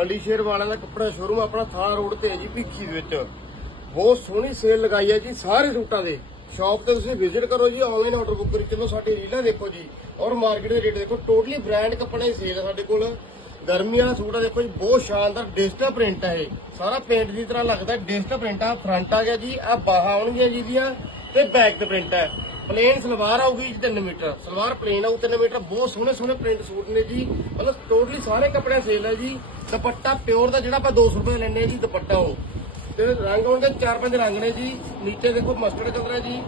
ਅਲੀ ਸ਼ੇਰ ਵਾਲਿਆਂ ਦਾ ਕੱਪੜਾ ਸ਼ੋਰੂਮ ਆਪਣਾ ਥਾਰ ਰੋਡ ਤੇ ਹੈ ਜੀ ਭਿੱਖੀ ਦੇ ਵਿੱਚ। ਬਹੁਤ ਸੋਹਣੀ ਸੇਲ ਲਗਾਈ ਹੈ ਜੀ, ਸਾਰੇ ਸੂਟਾਂ ਦੇ। ਸ਼ਾਪ ਤੇ ਤੁਸੀਂ ਵਿਜ਼ਿਟ ਕਰੋ ਜੀ ਆਨਲਾਈਨ ਆਰਡਰ ਬੁੱਕ ਕਰੀ ਚਲੋ, ਸਾਡੀ ਰੀਲਾਂ ਦੇਖੋ ਜੀ। ਔਰ ਮਾਰਕੀਟ ਦੇ ਰੇਟ ਦੇਖੋ ਟੋਟਲੀ ਬ੍ਰਾਂਡ ਕੱਪੜੇ ਦੀ ਸੇਲ ਹੈ ਸਾਡੇ ਕੋਲ। ਗਰਮੀ ਵਾਲਾ ਸੂਟ ਆ ਦੇਖੋ ਜੀ, ਬਹੁਤ ਸ਼ਾਨਦਾਰ ਡਿਜੀਟਲ ਪ੍ਰਿੰਟ ਹੈ ਇਹ। ਸਾਰਾ ਪੇਂਟ ਦੀ ਤਰ੍ਹਾਂ ਲੱਗਦਾ ਡਿਜੀਟਲ ਪ੍ਰਿੰਟ ਆ ਫਰੰਟ ਆ ਗਿਆ ਜੀ, ਆ ਬਾਹਾਂ ਆਉਣਗੀਆਂ ਜੀ ਦੀਆਂ ਤੇ ਬੈਕ ਤੇ ਪ੍ਰਿੰਟ ਹੈ। ਪਲੇਨ ਸਲਵਾਰ ਆਊਗੀ ਜੀ 3 ਮੀਟਰ। ਸਲਵਾਰ ਪਲੇਨ ਆਊ 3 ਮੀਟਰ। ਬਹੁਤ ਸੋਹਣੇ ਸੋਹਣੇ ਪ੍ਰਿੰਟ ਸੂਟ ਨੇ ਜੀ। ਮਤਲਬ ਟੋਟਲੀ ਸਾਰੇ ਕੱਪੜਿਆਂ ਸੇਲ ਹੈ ਜੀ। ਦੁਪੱਟਾ ਪਿਓਰ ਦਾ ਜਿਹੜਾ ਆਪਾਂ 200 ਰੁਪਏ ਲੈਂਦੇ ਆ ਜੀ, ਦੁਪੱਟਾ ਉਹ। ਤੇ ਰੰਗ ਹੋਣਗੇ ਚਾਰ ਪੰਜ ਰੰਗ ਨੇ ਜੀ। ਨੀਚੇ ਦੇਖੋ ਮਸਟਰਡ ਕਲਰ ਹੈ ਜੀ।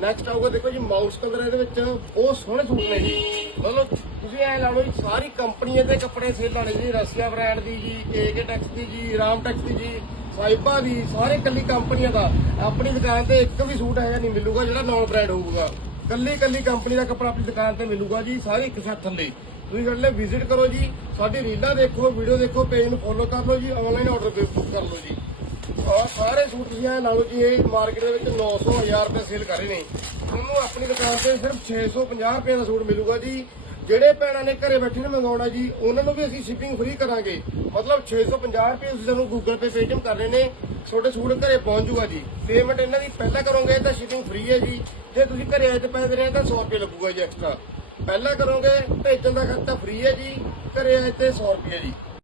ਨੈਕਸਟ ਆਊਗਾ ਦੇਖੋ ਜੀ ਮਾਊਸ ਕਲਰ ਇਹਦੇ ਵਿੱਚ। ਬਹੁਤ ਸੋਹਣੇ ਸੂਟ ਨੇ ਜੀ। ਮਤਲਬ ਤੁਸੀਂ ਐ ਲਾ ਲਓ ਜੀ, ਸਾਰੀ ਕੰਪਨੀਆਂ ਦੇ ਕੱਪੜੇ ਸੇਲ ਲਾਣੇ ਜੀ। ਰਸ਼ੀਆ ਬ੍ਰਾਂਡ ਦੀ ਜੀ ਏਕੇ ਟੈਕਸ ਦੀ ਜੀ, ਰਾਮ ਟੈਕਸ ਦੀ ਜੀ। ਸਾਈਬਾ ਦੀ, ਸਾਰੇ ਕੱਲੀ ਕੰਪਨੀਆਂ ਦਾ। ਆਪਣੀ ਦੁਕਾਨ ਤੇ ਇੱਕ ਵੀ ਸੂਟ ਹੈਗਾ ਨਹੀਂ ਮਿਲੂਗਾ, ਜਿਹੜਾ ਨੌਨ ਬ੍ਰਾਂਡ ਹੋਊਗਾ। ਕੱਲੀ ਕੱਲੀ ਕੰਪਨੀ ਦਾ ਕੱਪੜਾ ਆਪਣੀ ਦੁਕਾਨ ਤੇ ਮਿਲੂਗਾ ਜੀ, ਸਾਰੇ ਇੱਕ ਸਾਥ ਥੱਲੇ। ਤੁਸੀਂ ਸਾਡੇ ਲਈ ਵਿਜ਼ਿਟ ਕਰੋ ਜੀ, ਸਾਡੀ ਰੀਲਾਂ ਦੇਖੋ ਵੀਡੀਓ ਦੇਖੋ ਪੇਜ ਨੂੰ ਫੋਲੋ ਕਰ ਲਓ ਜੀ ਆਨਲਾਈਨ ਆਰਡਰ ਬੁੱਕ ਕਰ ਲਓ ਜੀ। ਔਰ ਸਾਰੇ ਸੂਟ ਤੁਸੀਂ ਐ ਲਾ ਲਓ ਜੀ, ਇਹ ਮਾਰਕੀਟ ਦੇ ਵਿੱਚ 900 1000 ਰੁਪਏ ਸੇਲ ਕਰ ਰਹੇ ਨੇ। ਤੁਹਾਨੂੰ ਆਪਣੀ ਦੁਕਾਨ ਤੇ ਸਿਰਫ 650 ਰੁਪਏ ਦਾ ਸੂਟ ਮਿਲੂਗਾ ਜੀ। ਜਿਹੜੇ ਭੈਣਾਂ ਨੇ ਘਰੇ ਬੈਠੇ ਨੇ ਮੰਗਾਉਣਾ ਜੀ, ਉਹਨਾਂ ਨੂੰ ਵੀ ਅਸੀਂ ਸ਼ਿਪਿੰਗ ਫ੍ਰੀ ਕਰਾਂਗੇ। ਮਤਲਬ 650 ਰੁਪਏ ਤੁਸੀਂ ਸਾਨੂੰ ਗੂਗਲ ਪੇ ਪੇਟੀਐਮ ਕਰ ਰਹੇ ਨੇ, ਤੁਹਾਡੇ ਸੂਟ ਘਰੇ ਪਹੁੰਚ ਜੂਗਾ ਜੀ। ਪੇਮੈਂਟ ਇਹਨਾਂ ਦੀ ਪਹਿਲਾਂ ਕਰੋਗੇ ਤਾਂ ਸ਼ਿਪਿੰਗ ਫ੍ਰੀ ਹੈ ਜੀ। ਜੇ ਤੁਸੀਂ ਘਰੇ ਆਏ ਤੇ ਪੈਸੇ ਦੇ ਰਹੇ ਤਾਂ 100 ਰੁਪਏ ਲੱਗੂਗਾ ਜੀ ਐਕਸਟਰਾ ਪਹਿਲਾਂ ਕਰੋਗੇ, ਭੇਜਣ ਦਾ ਖਰਚਾ ਫ੍ਰੀ ਹੈ ਜੀ। ਘਰੇ ਆਏ ਤੇ 100 ਰੁਪਏ ਜੀ।